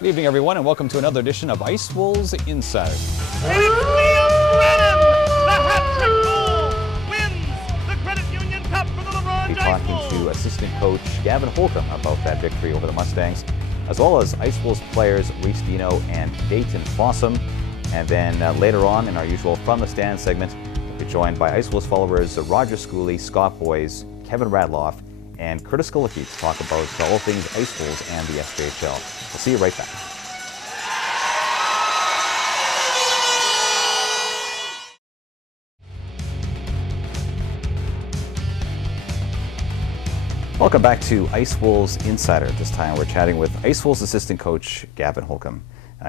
Good evening, everyone, and welcome to another edition of Ice Wolves Insider. The hat-trick goal wins the Credit Union Cup for the LeBron Ice Wolves. Talking to assistant coach Gavin Holcomb about that victory over the Mustangs, as well as Ice Wolves players Rhyse Dieno and Dayton Fossum. And then later on in our usual From the Stand segment, we'll be joined by Ice Wolves followers Roger Schooly, Scott Boys, Kevin Radloff, and Curtis Skalicky to talk about all things Ice Wolves and the SJHL. We'll see you right back. Welcome back to Ice Wolves Insider. This time we're chatting with Ice Wolves assistant coach Gavin Holcomb.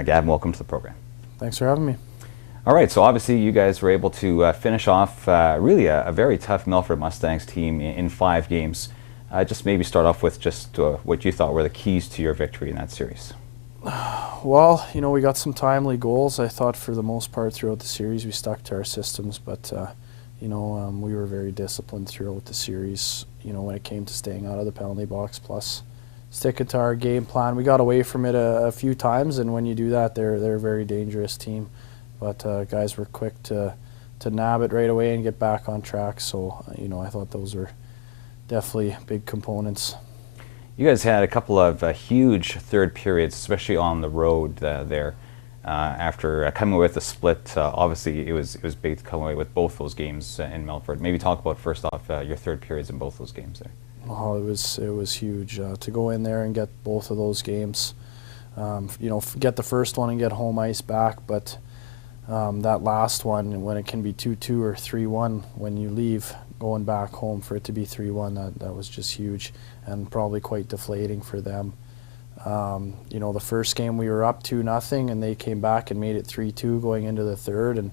Gavin, welcome to the program. Thanks for having me. All right, so obviously you guys were able to finish off really a very tough Milford Mustangs team in 5 games. Just maybe start off with just what you thought were the keys to your victory in that series. Well, you know, we got some timely goals. I thought for the most part throughout the series we stuck to our systems, but you know, we were very disciplined throughout the series, you know, when it came to staying out of the penalty box, plus sticking to our game plan. We got away from it a few times, and when you do that, they're a very dangerous team. But guys were quick to nab it right away and get back on track, so you know, I thought those were definitely big components. You guys had a couple of huge third periods, especially on the road there. After coming away with the split, obviously it was big to come away with both those games in Milford. Maybe talk about first off your third periods in both those games there. Well, it was huge to go in there and get both of those games. You know, get the first one and get home ice back, but that last one, when it can be 2-2 or 3-1 when you leave, going back home for it to be 3-1, that was just huge and probably quite deflating for them. You know, the first game we were up 2-0 and they came back and made it 3-2 going into the third, and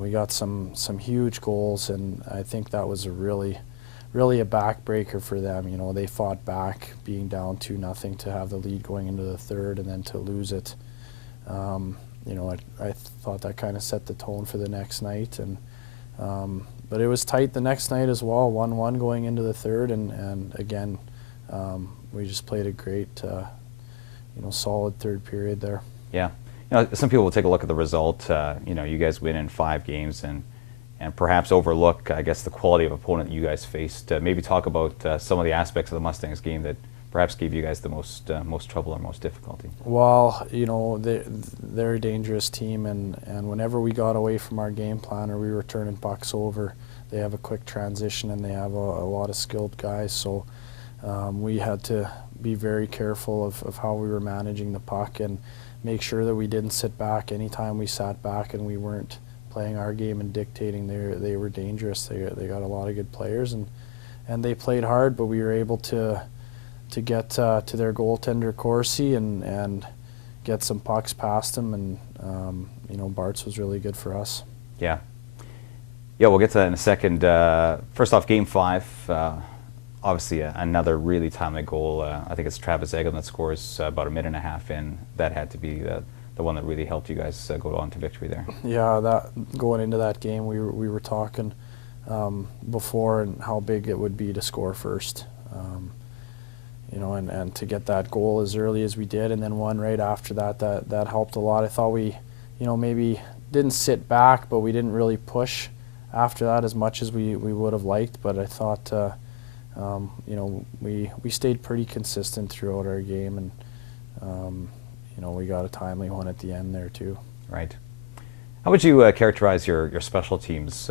we got some huge goals, and I think that was really a backbreaker for them. You know, they fought back being down 2-0 to have the lead going into the third and then to lose it. You know, I thought that kind of set the tone for the next night, and but it was tight the next night as well, 1-1 going into the third, and again, we just played a great, you know, solid third period there. Yeah, you know, some people will take a look at the result. You know, you guys win in 5 games and perhaps overlook, I guess, the quality of opponent that you guys faced. Maybe talk about some of the aspects of the Mustangs game that perhaps gave you guys the most trouble or most difficulty. Well, you know, they're a dangerous team, and whenever we got away from our game plan or we were turning pucks over, they have a quick transition and they have a lot of skilled guys. So we had to be very careful of how we were managing the puck and make sure that we didn't sit back. Anytime we sat back and we weren't playing our game and dictating, they were dangerous. They got a lot of good players, and they played hard, but we were able to get to their goaltender Corsi and get some pucks past him, and you know, Bart's was really good for us. Yeah, we'll get to that in a second. First off, Game 5, obviously another really timely goal. I think it's Travis Egan that scores about a minute and a half in. That had to be the one that really helped you guys go on to victory there. Yeah, that going into that game, we were talking before and how big it would be to score first. You know, and to get that goal as early as we did, and then one right after that helped a lot. I thought we, you know, maybe didn't sit back, but we didn't really push after that as much as we would have liked. But I thought, you know, we stayed pretty consistent throughout our game, and you know, we got a timely one at the end there too. Right. How would you characterize your special teams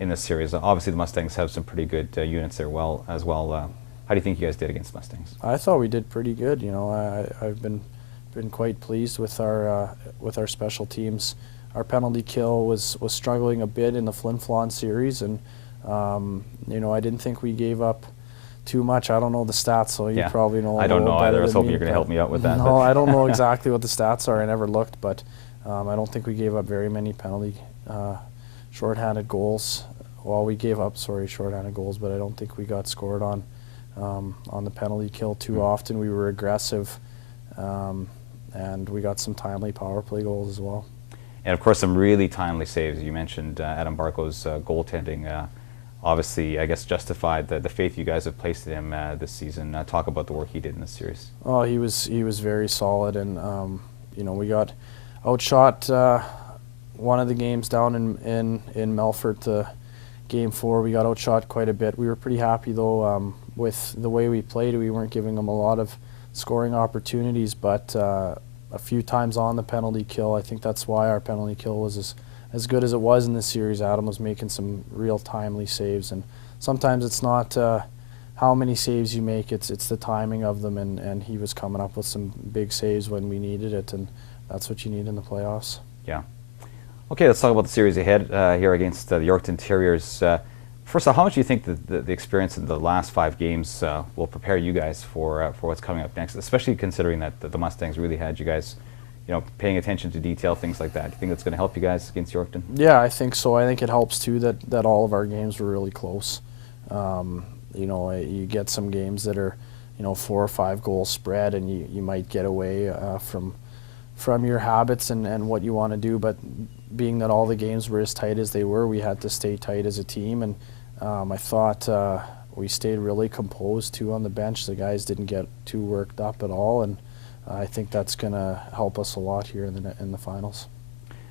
in this series? Obviously, the Mustangs have some pretty good units there as well. How do you think you guys did against Mustangs? I thought we did pretty good. You know, I've been quite pleased with our special teams. Our penalty kill was struggling a bit in the Flin Flon series, and you know, I didn't think we gave up too much. I don't know the stats, so you probably know. I don't know either. I was hoping you're going to help me out with that. No, I don't know exactly what the stats are. I never looked, but I don't think we gave up very many penalty shorthanded goals. Well, we gave up, shorthanded goals, but I don't think we got scored on the penalty kill too often. We were aggressive, and we got some timely power play goals as well. And of course, some really timely saves. You mentioned Adam Barco's goaltending. obviously, I guess, justified the faith you guys have placed in him this season. Talk about the work he did in this series. Oh, he was very solid, and you know, we got outshot one of the games down in Melfort. Game 4, we got outshot quite a bit. We were pretty happy though with the way we played. We weren't giving them a lot of scoring opportunities, but a few times on the penalty kill. I think that's why our penalty kill was as good as it was in this series. Adam was making some real timely saves, and sometimes it's not how many saves you make, it's the timing of them, and he was coming up with some big saves when we needed it, and that's what you need in the playoffs. Yeah. Okay, let's talk about the series ahead here against the Yorkton Terriers. First off, how much do you think the experience in the last 5 games will prepare you guys for what's coming up next, especially considering that the Mustangs really had you guys, you know, paying attention to detail, things like that? Do you think that's going to help you guys against Yorkton? Yeah, I think so. I think it helps too that all of our games were really close. You know, you get some games that are, you know, 4 or 5 goal spread, and you might get away from your habits and what you want to do, but being that all the games were as tight as they were, we had to stay tight as a team, and I thought we stayed really composed too on the bench. The guys didn't get too worked up at all, and I think that's going to help us a lot here in the finals.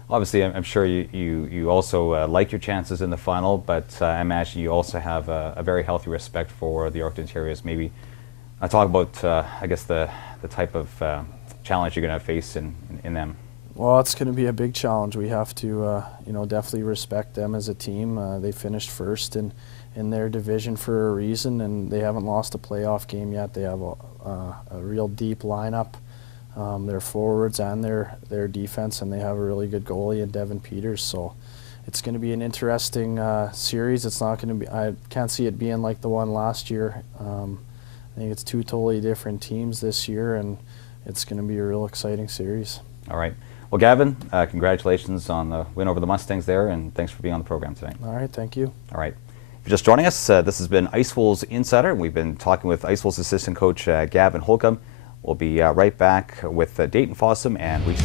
Obviously, I'm sure you also like your chances in the final, but I imagine you also have a very healthy respect for the Yorkton Terriers. Maybe talk about, I guess, the type of challenge you're going to face in them. Well, it's going to be a big challenge. We have to, you know, definitely respect them as a team. They finished first in their division for a reason, and they haven't lost a playoff game yet. They have a real deep lineup, their forwards and their defense, and they have a really good goalie in Devin Peters. So it's going to be an interesting series. It's not going to be. I can't see it being like the one last year. I think it's 2 totally different teams this year, and it's going to be a real exciting series. All right. Well, Gavin, congratulations on the win over the Mustangs there, and thanks for being on the program tonight. All right, thank you. All right. If you're just joining us, this has been Ice Wolves Insider. We've been talking with Ice Wolves assistant coach Gavin Holcomb. We'll be right back with Dayton Fossum and Rhys.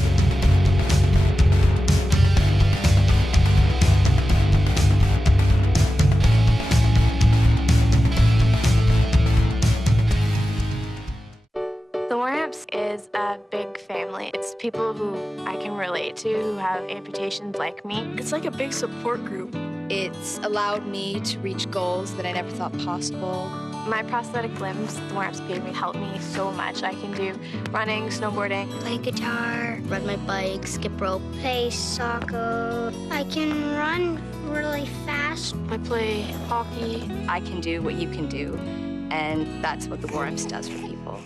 Is a big family. It's people who I can relate to who have amputations like me. It's like a big support group. It's allowed me to reach goals that I never thought possible. My prosthetic limbs, the Warhamps gave me, helped me so much. I can do running, snowboarding, play guitar, ride my bike, skip rope, play soccer. I can run really fast. I play hockey. I can do what you can do, and that's what the Warhamps does for people.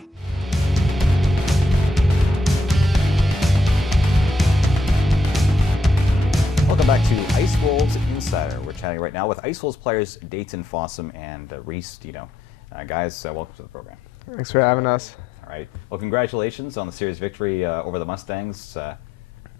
Welcome back to Ice Wolves Insider. We're chatting right now with Ice Wolves players Dayton Fossum and Rhys Dieno. Guys, welcome to the program. Thanks for having us. All right. Well, congratulations on the series victory over the Mustangs. I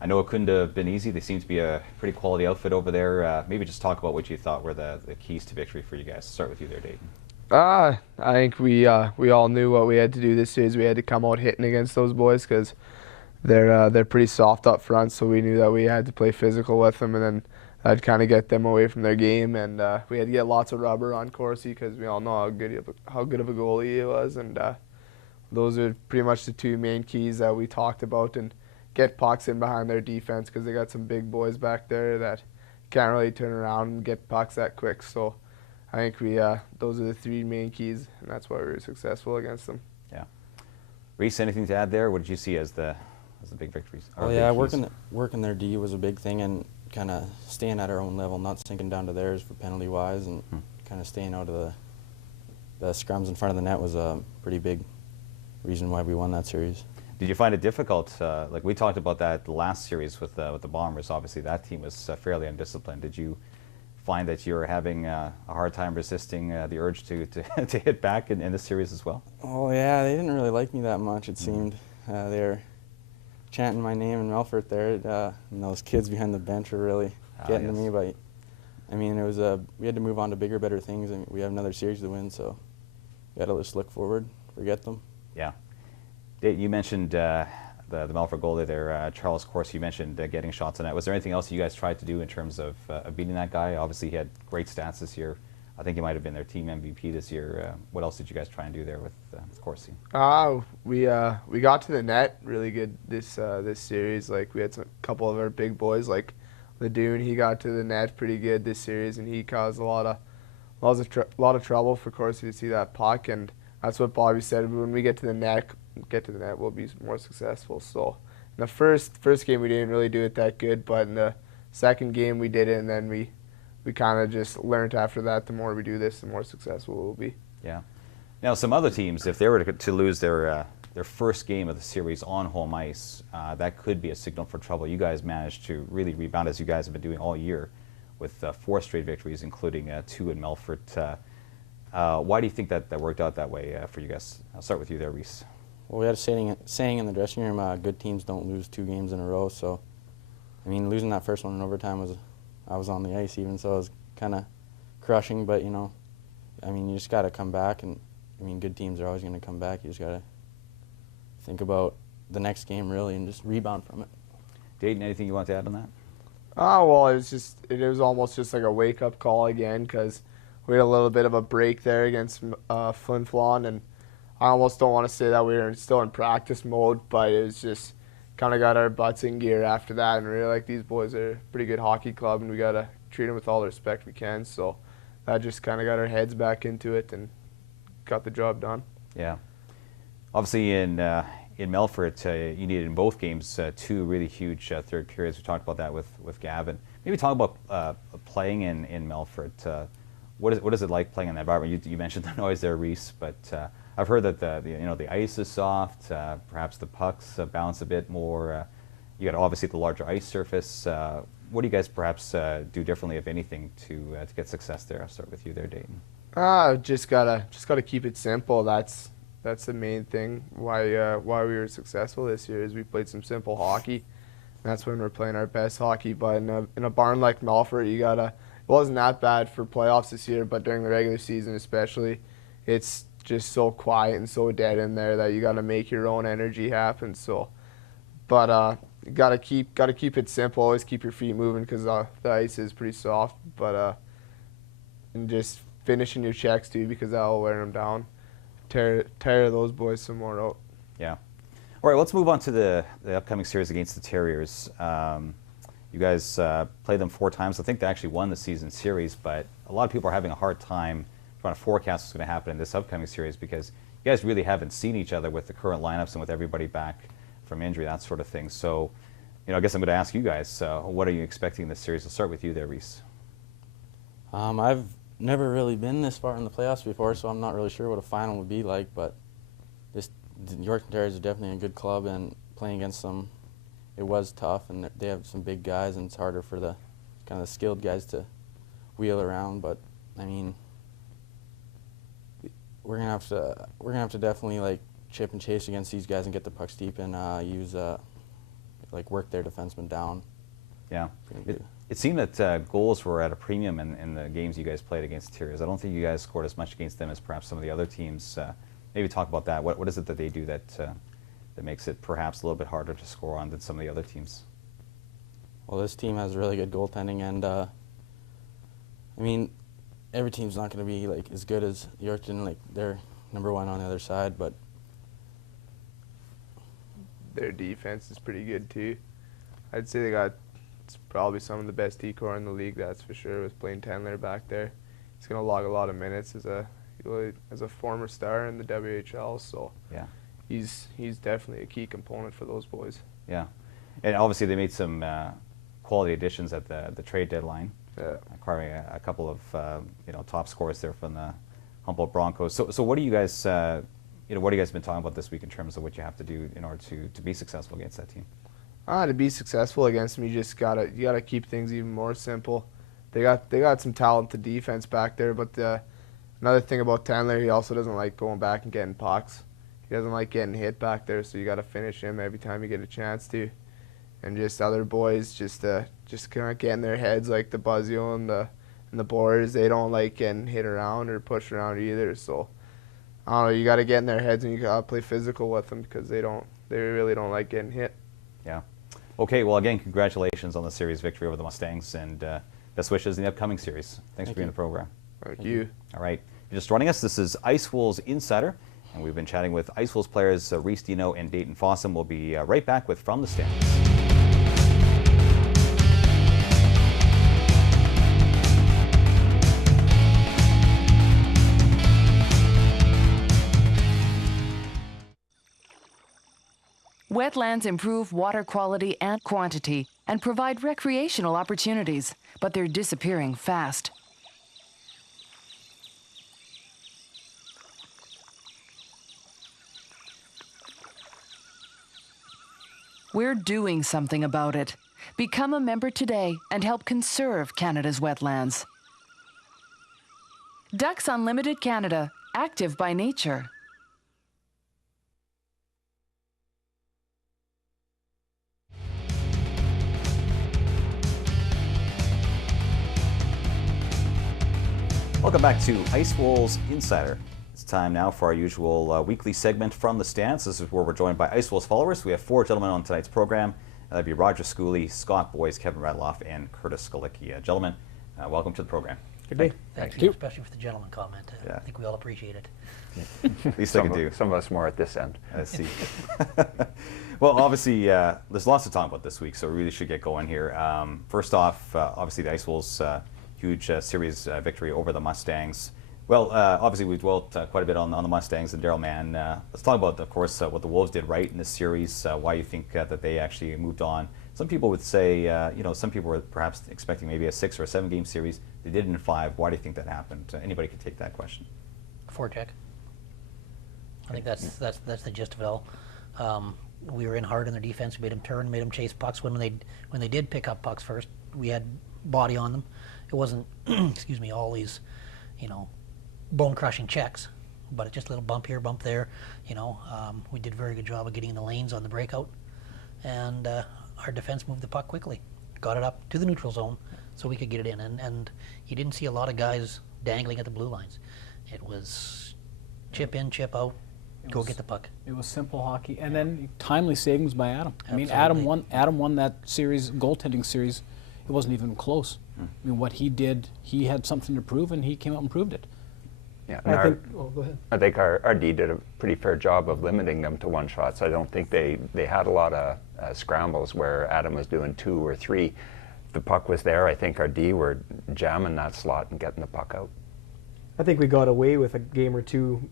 know it couldn't have been easy. They seem to be a pretty quality outfit over there. Maybe just talk about what you thought were the keys to victory for you guys. Start with you there, Dayton. I think we all knew what we had to do this series. We had to come out hitting against those boys because they're pretty soft up front, so we knew that we had to play physical with them, and then that'd kind of get them away from their game. And we had to get lots of rubber on Corsi because we all know how good of a goalie he was, and those are pretty much the 2 main keys that we talked about. And get pucks in behind their defense because they got some big boys back there that can't really turn around and get pucks that quick. So I think those are the 3 main keys, and that's why we were successful against them. Yeah. Rhys, anything to add there? What did you see as the big victories? Well, yeah, working their D was a big thing, and kind of staying at our own level, not sinking down to theirs for penalty-wise, and kind of staying out of the scrums in front of the net was a pretty big reason why we won that series. Did you find it difficult? Like we talked about that last series with the Bombers. Obviously, that team was fairly undisciplined. Did you find that you were having a hard time resisting the urge to hit back in this series as well? Oh yeah, they didn't really like me that much. It seemed they were chanting my name in Melfort there, and those kids behind the bench were really getting to me. But I mean, it was we had to move on to bigger, better things, and we have another series to win, so we got to just look forward, forget them. Yeah. You mentioned the Melfort goalie there, Charles Corsi. You mentioned getting shots on net. Was there anything else you guys tried to do in terms of beating that guy? Obviously, he had great stats this year. I think you might have been their team MVP this year. What else did you guys try and do there with Corsi? We got to the net really good this series. Like we had a couple of our big boys like Ledoux, he got to the net pretty good this series, and he caused a lot of trouble for Corsi to see that puck. And that's what Bobby said. When we get to the net, we'll be more successful. So in the first game we didn't really do it that good, but in the second game we did it, and then we kind of just learned after that, the more we do this, the more successful we'll be. Yeah. Now, some other teams, if they were to lose their first game of the series on home ice, that could be a signal for trouble. You guys managed to really rebound, as you guys have been doing all year, with 4 straight victories, including 2 in Melfort. Why do you think that worked out that way for you guys? I'll start with you there, Rhys. Well, we had a saying in the dressing room, good teams don't lose 2 games in a row. So, I mean, losing that first one in overtime I was on the ice even, so it was kind of crushing. But, you know, I mean, you just got to come back. And, I mean, good teams are always going to come back. You just got to think about the next game, really, and just rebound from it. Dayton, anything you want to add on that? Well, it was almost just like a wake-up call again, because we had a little bit of a break there against Flin Flon, and I almost don't want to say that we were still in practice mode, but it was just kind of got our butts in gear after that, and really, like, these boys are a pretty good hockey club, and we got to treat them with all the respect we can. So that just kind of got our heads back into it and got the job done. Yeah. Obviously, in Melfort, you needed in both games 2 really huge third periods. We talked about that with Gavin. Maybe talk about playing in Melfort. What is it like playing in that environment? You mentioned the noise there, Rhys, but I've heard that the ice is soft. Perhaps the pucks bounce a bit more. You got obviously the larger ice surface. What do you guys perhaps do differently, if anything, to get success there? I'll start with you there, Dayton. Just gotta keep it simple. That's the main thing. Why we were successful this year is we played some simple hockey. And that's when we're playing our best hockey. But in a barn like Melfort, it wasn't that bad for playoffs this year, but during the regular season especially, it's just so quiet and so dead in there that you got to make your own energy happen. So, but you gotta keep it simple. Always keep your feet moving, because the ice is pretty soft. But and just finishing your checks too, because that will wear them down. Tear those boys some more out. Yeah. All right. Let's move on to the upcoming series against the Terriers. You guys played them 4 times. I think they actually won the season series, but a lot of people are having a hard time trying to forecast what's going to happen in this upcoming series, because you guys really haven't seen each other with the current lineups and with everybody back from injury, that sort of thing. So, I guess I'm going to ask you guys, what are you expecting in this series? I'll start with you there, Rhys. I've never really been this far in the playoffs before, so I'm not really sure what a final would be like, but the Yorkton Terriers are definitely a good club, and playing against them, it was tough, and they have some big guys, and it's harder for the kind of skilled guys to wheel around. But I mean, we're gonna have to definitely like chip and chase against these guys and get the pucks deep and use work their defensemen down. Yeah. It seemed that goals were at a premium in the games you guys played against the Terriers. I don't think you guys scored as much against them as perhaps some of the other teams. Maybe talk about that. What is it that they do that makes it perhaps a little bit harder to score on than some of the other teams? Well, this team has really good goaltending, and I mean, every team's not going to be like as good as Yorkton. Like, they're number 1 on the other side, but their defense is pretty good too. I'd say it's probably some of the best D-core in the league, that's for sure, with Blaine Tendler back there. He's going to log a lot of minutes as a former star in the WHL, so yeah, he's definitely a key component for those boys. Yeah, and obviously they made some quality additions at the trade deadline, acquiring a couple of top scorers there from the Humboldt Broncos. So what do you guys what have you guys been talking about this week in terms of what you have to do in order to be successful against that team? To be successful against them, you gotta keep things even more simple. They got some talented defense back there, but another thing about Tendler, he also doesn't like going back and getting pucks. He doesn't like getting hit back there, so you got to finish him every time you get a chance to. And just other boys, just kind of get in their heads, like the Buzzio and the Boers. They don't like getting hit around or pushed around either. So I don't know. You got to get in their heads, and you got to play physical with them, because they really don't like getting hit. Yeah. Okay. Well, again, congratulations on the series victory over the Mustangs, and best wishes in the upcoming series. Thanks for being on the program. Thank you. All right. If you're just joining us, this is Ice Wolves Insider, and we've been chatting with Ice Wolves players Rhyse, Dieno, and Dayton Fossum. We'll be right back with From the Stands. Wetlands improve water quality and quantity and provide recreational opportunities, but they're disappearing fast. We're doing something about it. Become a member today and help conserve Canada's wetlands. Ducks Unlimited Canada, active by nature. Welcome back to Ice Wolves Insider. It's time now for our usual weekly segment From the Stands. This is where we're joined by Ice Wolves followers. We have 4 gentlemen on tonight's program. That'd be Roger Schooly, Scott Boyes, Kevin Radloff, and Curtis Skalicky. Gentlemen, welcome to the program. Good day. Thank you, especially for the gentleman comment. I think we all appreciate it. Least I can do. Some of us more at this end. I see. Well, obviously, there's lots to talk about this week, so we really should get going here. First off, obviously the Ice Wolves' huge series victory over the Mustangs. Well, obviously we dwelt quite a bit on the Mustangs and Daryl Mann. Let's talk about, of course, what the Wolves did right in this series, why you think that they actually moved on. Some people would say, some people were perhaps expecting maybe a 6 or a 7 game series. They did it in 5. Why do you think that happened? Anybody could take that question. Forecheck. I think that's the gist of it all. We were in hard in their defense. We made them turn, made them chase pucks. When they did pick up pucks first, we had body on them. It wasn't, excuse me, all these, bone-crushing checks, but it's just a little bump here, bump there. We did a very good job of getting in the lanes on the breakout, and our defense moved the puck quickly, got it up to the neutral zone so we could get it in. And you didn't see a lot of guys dangling at the blue lines. It was chip in, chip out, go get the puck. It was simple hockey, and then timely savings by Adam. Absolutely. I mean, Adam won that series, goaltending series. It wasn't even close. I mean, what he did, he had something to prove, and he came out and proved it. Yeah, go ahead. I think our D did a pretty fair job of limiting them to one shots. I don't think they had a lot of scrambles where Adam was doing 2 or 3. If the puck was there, I think our D were jamming that slot and getting the puck out. I think we got away with a game or two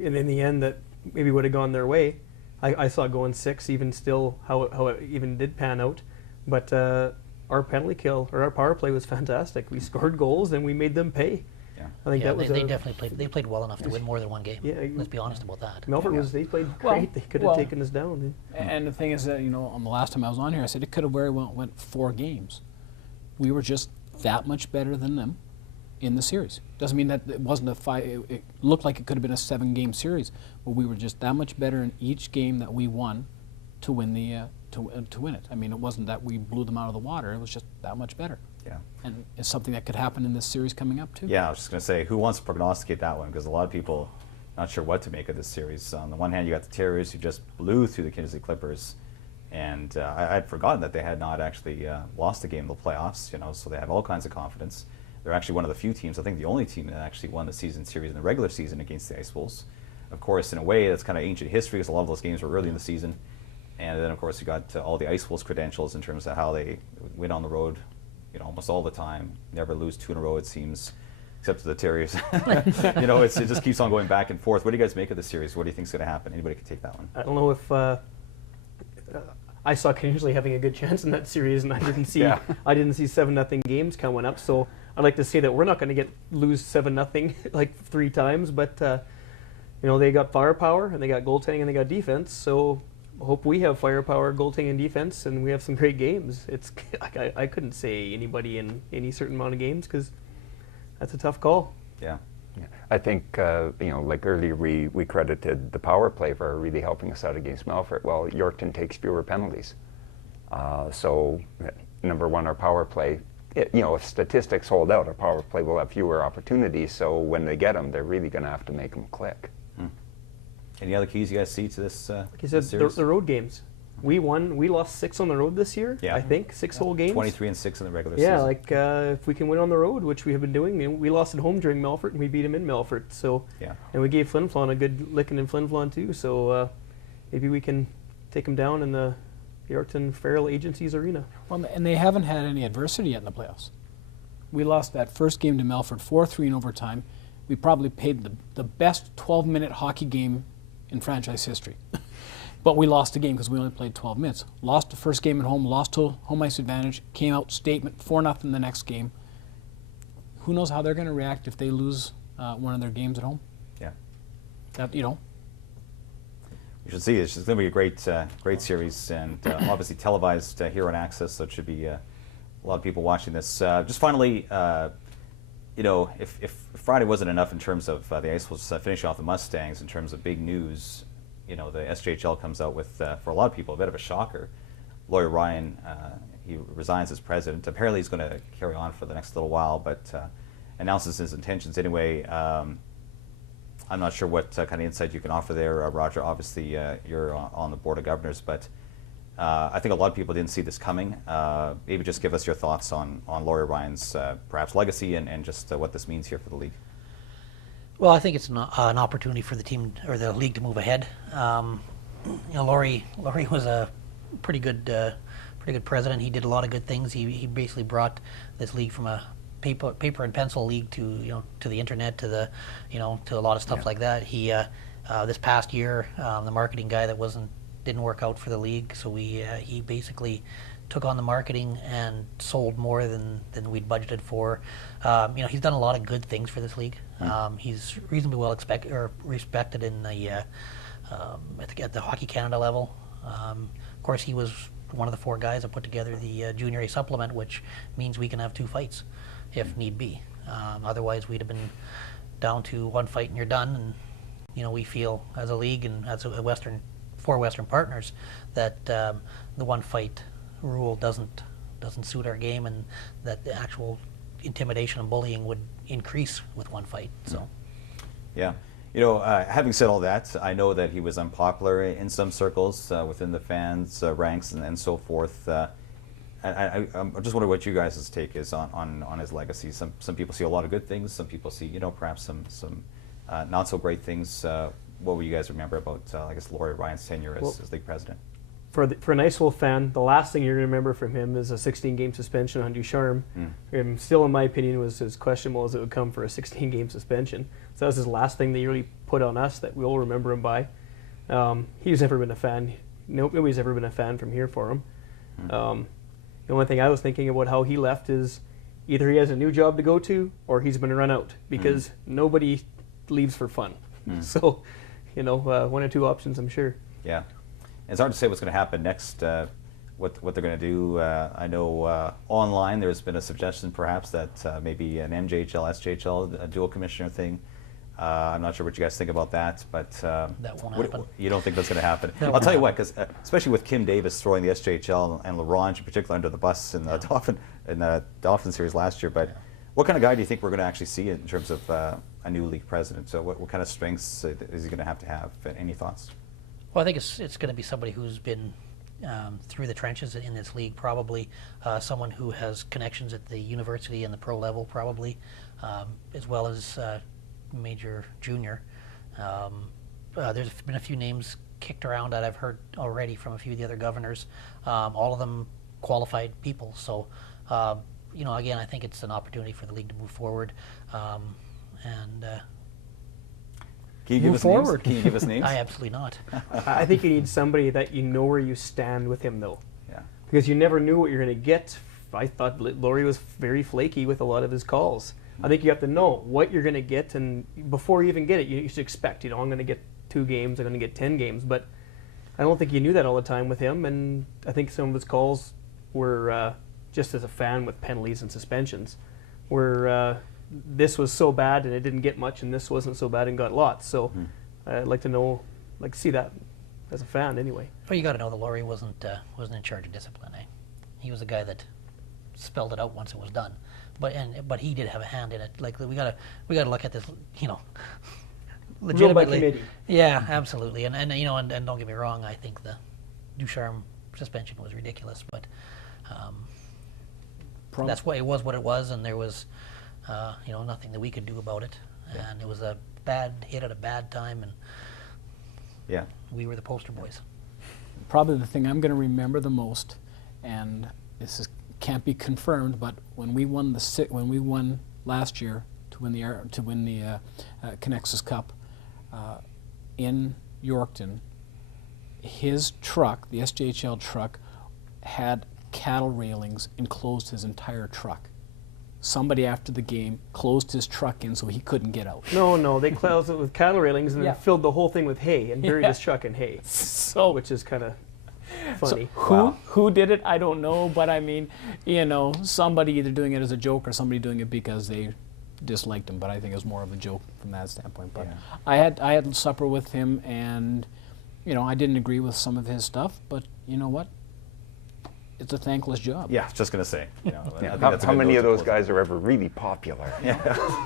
in the end that maybe would have gone their way. I saw going 6, even still, how it even did pan out. But our penalty kill, or our power play, was fantastic. We scored goals and we made them pay. Yeah. I think that was they definitely played well enough to win more than one game. Yeah, let's be honest about that. Melfort they played great. They could have taken us down. And the thing is that, on the last time I was on here, I said it could have very well went 4 games. We were just that much better than them in the series. Doesn't mean that it wasn't a 5. It looked like it could have been a 7-game series, but we were just that much better in each game that we won to win the to win it. I mean, it wasn't that we blew them out of the water. It was just that much better. Yeah. And it's something that could happen in this series coming up too. Yeah, I was just going to say, who wants to prognosticate that one? Because a lot of people not sure what to make of this series. On the one hand, you got the Terriers who just blew through the Kansas City Clippers, and I'd forgotten that they had not actually lost a game in the playoffs. So they have all kinds of confidence. They're actually one of the few teams, I think the only team that actually won the season series in the regular season against the Ice Wolves. Of course, in a way, that's kind of ancient history because a lot of those games were early in the season. And then, of course, you got all the Ice Wolves credentials in terms of how they win on the road, almost all the time. Never lose 2 in a row, it seems, except for the Terriers. It just keeps on going back and forth. What do you guys make of this series? What do you think is going to happen? Anybody can take that one. I don't know if I saw Kingsley having a good chance in that series, and I didn't see 7-0 games coming up. So I'd like to say that we're not going to lose 7-0 like 3 times, but they got firepower and they got goaltending and they got defense. So I hope we have firepower, goaltending, and defense, and we have some great games. It's I couldn't say anybody in any certain amount of games because that's a tough call. Yeah. I think, like earlier we credited the power play for really helping us out against Melfort. Well, Yorkton takes fewer penalties. So, number one, our power play, if statistics hold out, our power play will have fewer opportunities. So when they get them, they're really going to have to make them click. Any other keys you guys see to this? Like you said, this series? the road games. we won. We lost 6 on the road this year. Yeah. I think 6 whole games. 23-6 in the regular Yeah, season. like if we can win on the road, which we have been doing. We lost at home during Melfort, and we beat them in Melfort. So, yeah. And we gave Flin Flon a good licking in Flin Flon too. So maybe we can take them down in the Yorkton Farrell Agencies Arena. Well, and they haven't had any adversity yet in the playoffs. We lost that first game to Melfort 4-3 in overtime. We probably played the best 12-minute hockey game in franchise history. But we lost the game because we only played 12 minutes. Lost the first game at home, lost to home ice advantage, came out statement 4-0 the next game. Who knows how they're going to react if they lose one of their games at home? Yeah. That, you know. You should see it's going to be a great series, and obviously televised here on Access, so it should be a lot of people watching this. Just finally, you know, if Friday wasn't enough in terms of the Ice Wolves finishing off the Mustangs in terms of big news, you know, the SJHL comes out with, for a lot of people, a bit of a shocker. Lawyer Ryan, he resigns as president. Apparently he's going to carry on for the next little while, but announces his intentions anyway. I'm not sure what kind of insight you can offer there, Roger. Obviously, you're on the Board of Governors, but I think a lot of people didn't see this coming. Maybe just give us your thoughts on Lawyer Ryan's perhaps legacy and just what this means here for the league. Well, I think it's an opportunity for the team or the league to move ahead. You know, Laurie was a pretty good president. He did a lot of good things. He basically brought this league from a paper and pencil league to to the internet, to the to a lot of stuff like that. He this past year, the marketing guy that didn't work out for the league, so he basically took on the marketing and sold more than we'd budgeted for. He's done a lot of good things for this league. He's reasonably well respected in the at the Hockey Canada level. Of course, he was one of the 4 guys that put together the Junior A supplement, which means we can have 2 fights if need be. Otherwise, we'd have been down to 1 fight and you're done. And we feel as a league and as a 4 Western partners that the 1 fight rule doesn't suit our game, and that the actual intimidation and bullying would increase with 1 fight. So, yeah, having said all that, I know that he was unpopular in some circles within the fans ranks and so forth. I'm just wondering what you guys' take is on his legacy. Some people see a lot of good things. Some people see perhaps some not so great things. What will you guys remember about I guess Lawyer Ryan's tenure as league president? For an Ice Wolf fan, the last thing you're going to remember from him is a 16-game suspension on Ducharme. Still, in my opinion, was as questionable as it would come for a 16-game suspension. So that was his last thing that he really put on us that we'll remember him by. He's never been a fan. Nobody's ever been a fan from here for him. The only thing I was thinking about how he left is either he has a new job to go to or he's been run out, because nobody leaves for fun. So, 1 or 2 options, I'm sure. Yeah. It's hard to say what's going to happen next, what they're going to do. I know online there's been a suggestion perhaps that maybe an MJHL, SJHL, a dual commissioner thing. I'm not sure what you guys think about that, but that won't happen. You don't think that's going to happen? I'll tell you what, because especially with Kim Davis throwing the SJHL and LaRange in particular under the bus in the Dolphin series last year. But what kind of guy do you think we're going to actually see in terms of a new league president? So what kind of strengths is he going to have? Any thoughts? Well, I think it's going to be somebody who's been through the trenches in this league, probably someone who has connections at the university and the pro level, probably, as well as major junior. There's been a few names kicked around that I've heard already from a few of the other governors, all of them qualified people. So, again, I think it's an opportunity for the league to move forward. Can you give us names? Can you give us names? I absolutely not. I think you need somebody that you know where you stand with him, though. Yeah. Because you never knew what you're going to get. I thought Laurie was very flaky with a lot of his calls. I think you have to know what you're going to get, and before you even get it, you should expect, I'm going to get 2 games, I'm going to get 10 games. But I don't think you knew that all the time with him, and I think some of his calls were, just as a fan with penalties and suspensions, were this was so bad and it didn't get much, and this wasn't so bad and got lots. So I'd like to see that as a fan anyway. Well, you got to know that Laurie wasn't in charge of discipline. He was a guy that spelled it out once it was done, but he did have a hand in it. Like we gotta look at this, legitimately. Rule by committee. Yeah, absolutely. And don't get me wrong. I think the Ducharme suspension was ridiculous, but that's why it was what it was, and there was nothing that we could do about it. And it was a bad hit at a bad time, and we were the poster boys. Probably the thing I'm going to remember the most, and can't be confirmed, but when we won last year to win the Connexus Cup in Yorkton, his truck, the SJHL truck, had cattle railings enclosed his entire truck. Somebody after the game closed his truck in so he couldn't get out. No, they closed it with cattle railings and then filled the whole thing with hay and buried his truck in hay. So, which is kind of funny. So who did it? I don't know, but I mean, somebody either doing it as a joke or somebody doing it because they disliked him. But I think it was more of a joke from that standpoint. But I had supper with him, and I didn't agree with some of his stuff, but you know what? It's a thankless job. Yeah, just going to say. How many of those guys are ever really popular?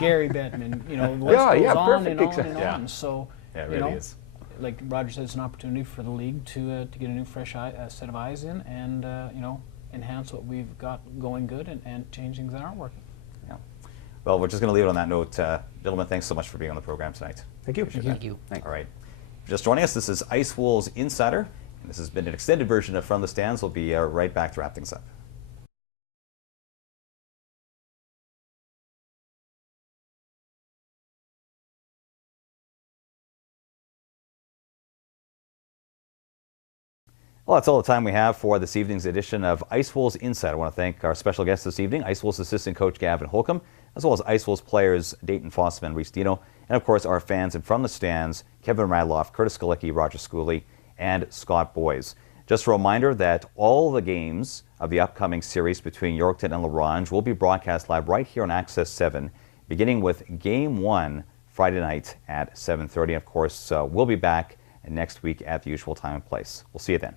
Gary Bettman, the list goes on and on and on. So, it really is. Like Roger said, it's an opportunity for the league to get a new fresh set of eyes in and enhance what we've got going good and change things that aren't working. Yeah. Well, we're just going to leave it on that note. Gentlemen, thanks so much for being on the program tonight. Thank you. Thank you. All right. Just joining us, this is Ice Wolves Insider. This has been an extended version of From the Stands. We'll be right back to wrap things up. Well, that's all the time we have for this evening's edition of Ice Wolves Insider. I want to thank our special guests this evening, Ice Wolves assistant coach Gavin Holcomb, as well as Ice Wolves players Dayton, Fossum, and Dieno, and of course our fans and From the Stands, Kevin Radloff, Curtis Skalicky, Roger Schooly, and Scott Boys. Just a reminder that all the games of the upcoming series between Yorkton and La Ronge will be broadcast live right here on Access 7, beginning with Game 1 Friday night at 7:30. Of course, we'll be back next week at the usual time and place. We'll see you then.